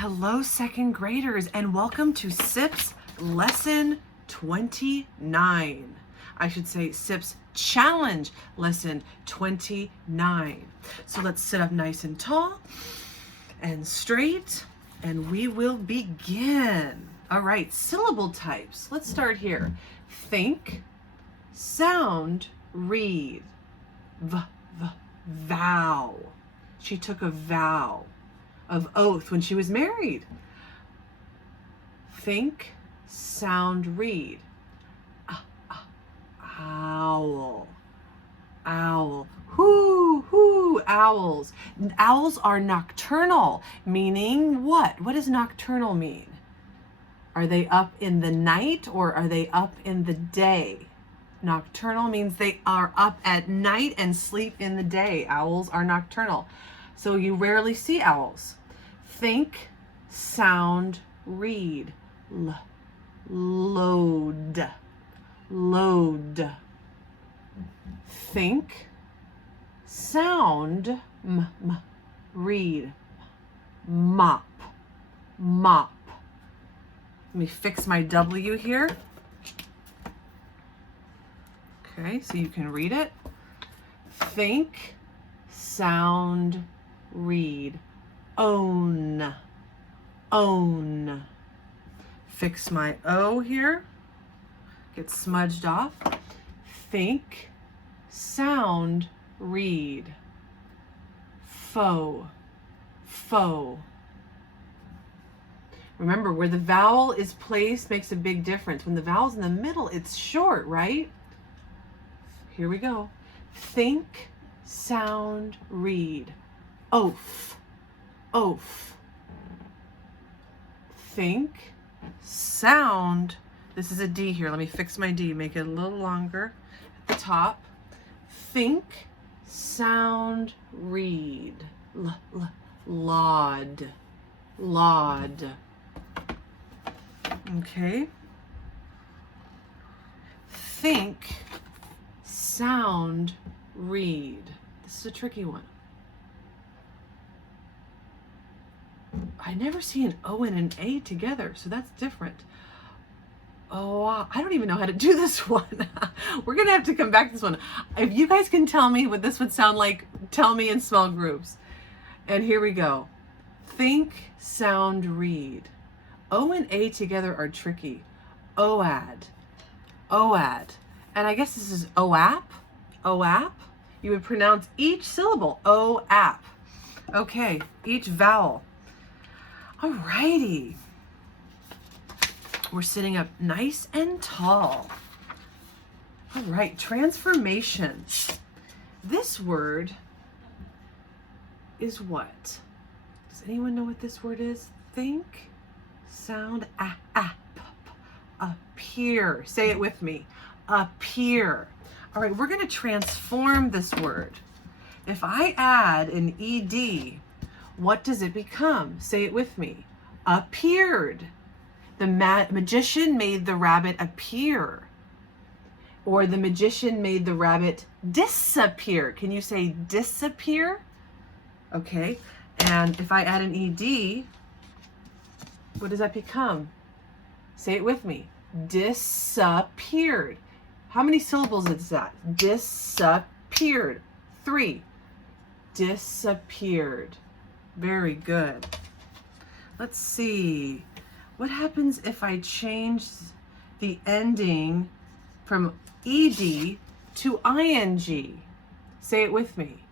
Hello, second graders, and welcome to SIPPS Lesson 29. I should say SIPPS Challenge Lesson 29. So let's sit up nice and tall and straight, and we will begin. All right, syllable types. Let's start here. Think, sound, read. Vow. She took a vow of oath when she was married. Think, sound, read. Owl. Owl. Hoo, owls. Owls are nocturnal, meaning what? What does nocturnal mean? Are they up in the night or are they up in the day? Nocturnal means they are up at night and sleep in the day. Owls are nocturnal. So you rarely see owls. Think, sound, read. Load. Load. Think, sound, read. Mop. Mop. Let me fix my W here. Okay, so you can read it. Think, sound, read. Own. Own. Fix my O here. Get smudged off. Think, sound, read. Foe. Foe. Remember, where the vowel is placed makes a big difference. When the vowel's in the middle, it's short, right? Here we go. Think, sound, read. Oaf. Oaf. Think, sound. This is a D here. Let me fix my D. Make it a little longer at the top. Think, sound, read. Laud. Laud. Okay. Think, sound, read. This is a tricky one. I never see an O and an A together, so that's different. Oh, I don't even know how to do this one. We're going to have to come back to this one. If you guys can tell me what this would sound like, tell me in small groups. And here we go. Think, sound, read. O and A together are tricky. OAD. OAD. And I guess this is OAP. OAP. You would pronounce each syllable. OAP. Okay, each vowel. Alrighty. We're sitting up nice and tall. All right, transformation. This word is what? Does anyone know what this word is? Think, sound, appear. Say it with me. Appear. All right, we're going to transform this word. If I add an ED, what does it become? Say it with me. Appeared. The magician made the rabbit appear. Or the magician made the rabbit disappear. Can you say disappear? Okay. And if I add an ED, what does that become? Say it with me. Disappeared. How many syllables is that? Disappeared. 3. Disappeared. Very good. Let's see. What happens if I change the ending from ED to ING? Say it with me.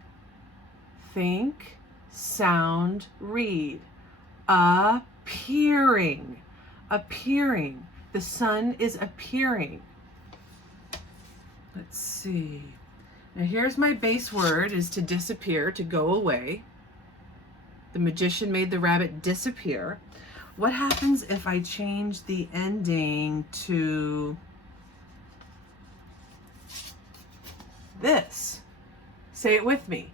Think, sound, read. Appearing. Appearing. The sun is appearing. Let's see. Now here's my base word is to disappear, to go away. The magician made the rabbit disappear. What happens if I change the ending to this? Say it with me.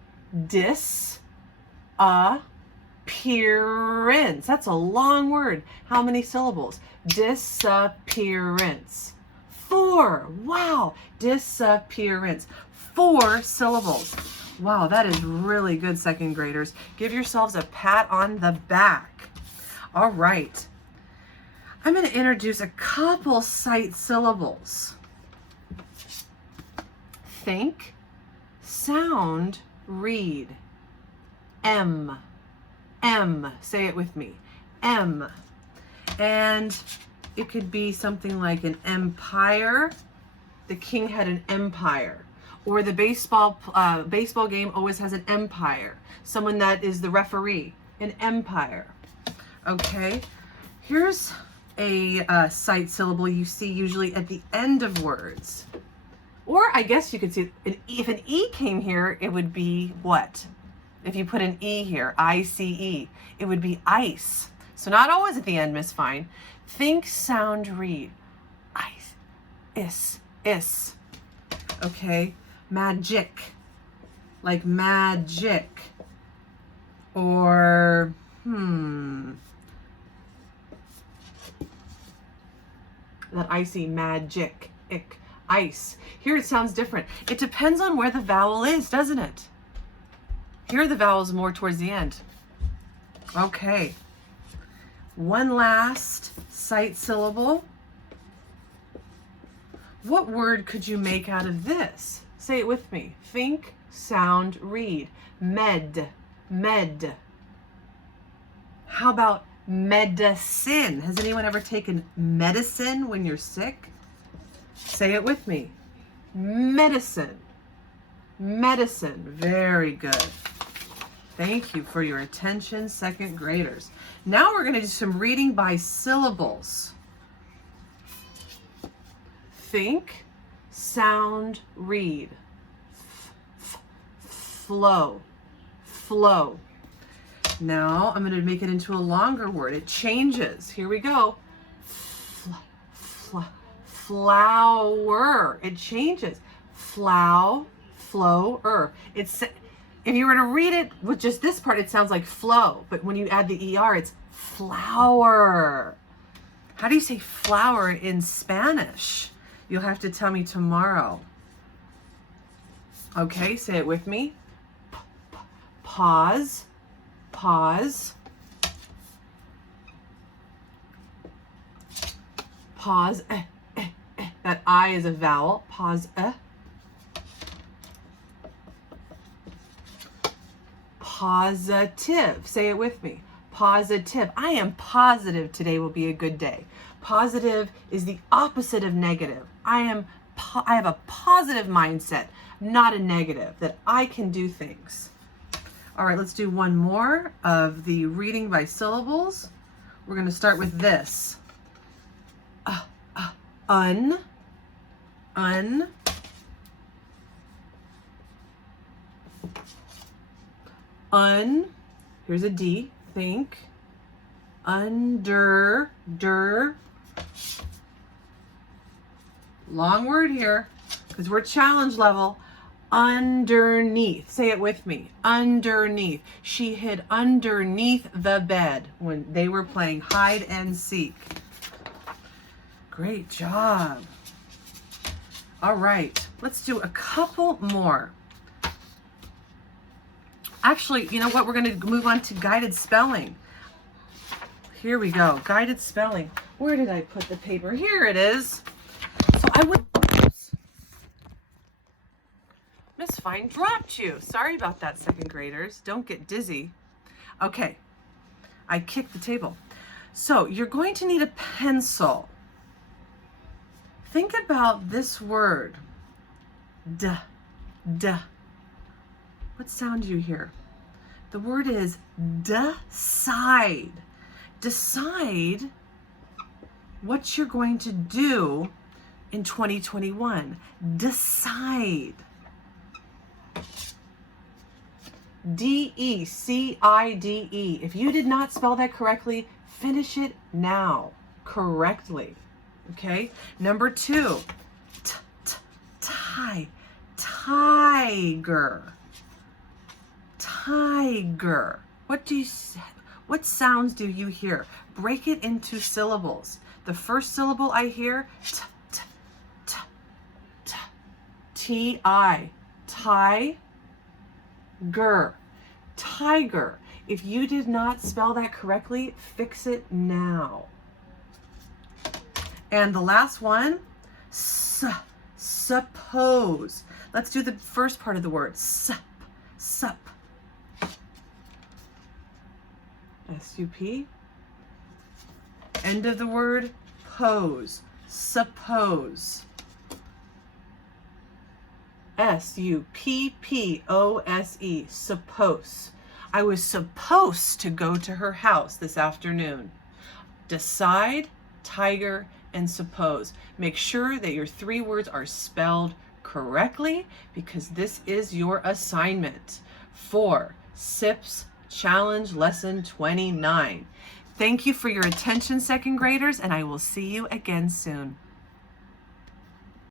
Disappearance. That's a long word. How many syllables? Disappearance. 4. Wow. Disappearance. 4 syllables. Wow, that is really good, second graders. Give yourselves a pat on the back. All right. I'm going to introduce a couple sight syllables. Think, sound, read. M. M. Say it with me. M. And it could be something like an empire. The king had an empire. Or the baseball game always has an umpire. Someone that is the referee. An empire. Okay. Here's a sight syllable you see usually at the end of words. Or I guess you could see, if an E came here, it would be what? If you put an E here, I-C-E, it would be ice. So not always at the end, Miss Fine. Think, sound, read. Ice, is. Okay, magic, like magic. Or, that icy, magic, ick, ice. Here it sounds different. It depends on where the vowel is, doesn't it? Here the vowel's more towards the end. Okay. One last sight syllable. What word could you make out of this? Say it with me. Think, sound, read. Med, med. How about medicine? Has anyone ever taken medicine when you're sick? Say it with me. Medicine. Medicine. Very good. Thank you for your attention, second graders. Now we're going to do some reading by syllables. Think, sound, read. Flow. Flow. Now I'm going to make it into a longer word. It changes. Here we go. Flower. It changes. Flower. It's, if you were to read it with just this part, it sounds like flow. But when you add the ER, it's flower. How do you say flower in Spanish? You'll have to tell me tomorrow. Okay, say it with me. Pause. Pause. Pause. That I is a vowel. Pause. Positive. Say it with me. Positive. I am positive today will be a good day. Positive is the opposite of negative. I have a positive mindset, not a negative, that I can do things. All right, let's do one more of the reading by syllables. We're going to start with this. Un. Here's a D. Think. Under. Long word here, because we're challenge level. Underneath. Say it with me. Underneath. She hid underneath the bed when they were playing hide and seek. Great job. All right, let's do a couple more. Actually, you know what? We're going to move on to guided spelling. Here we go. Guided spelling. Where did I put the paper? Here it is. So I would... Miss Fine dropped you. Sorry about that, second graders. Don't get dizzy. Okay. I kicked the table. So you're going to need a pencil. Think about this word. D. What sound do you hear? The word is decide. Decide what you're going to do in 2021. Decide. D-E-C-I-D-E. If you did not spell that correctly, finish it now correctly. Okay? Number 2. Tiger. Tiger. What sounds do you hear? Break it into syllables. The first syllable I hear, T-I. Tiger. Tiger. If you did not spell that correctly, fix it now. And the last one, suppose. Let's do the first part of the word, sup. S-U-P. End of the word, pose. Suppose. S-U-P-P-O-S-E. Suppose. I was supposed to go to her house this afternoon. Decide, tiger, and suppose. Make sure that your 3 words are spelled correctly, because this is your assignment for SIPPS Challenge Lesson 29. Thank you for your attention, second graders, and I will see you again soon.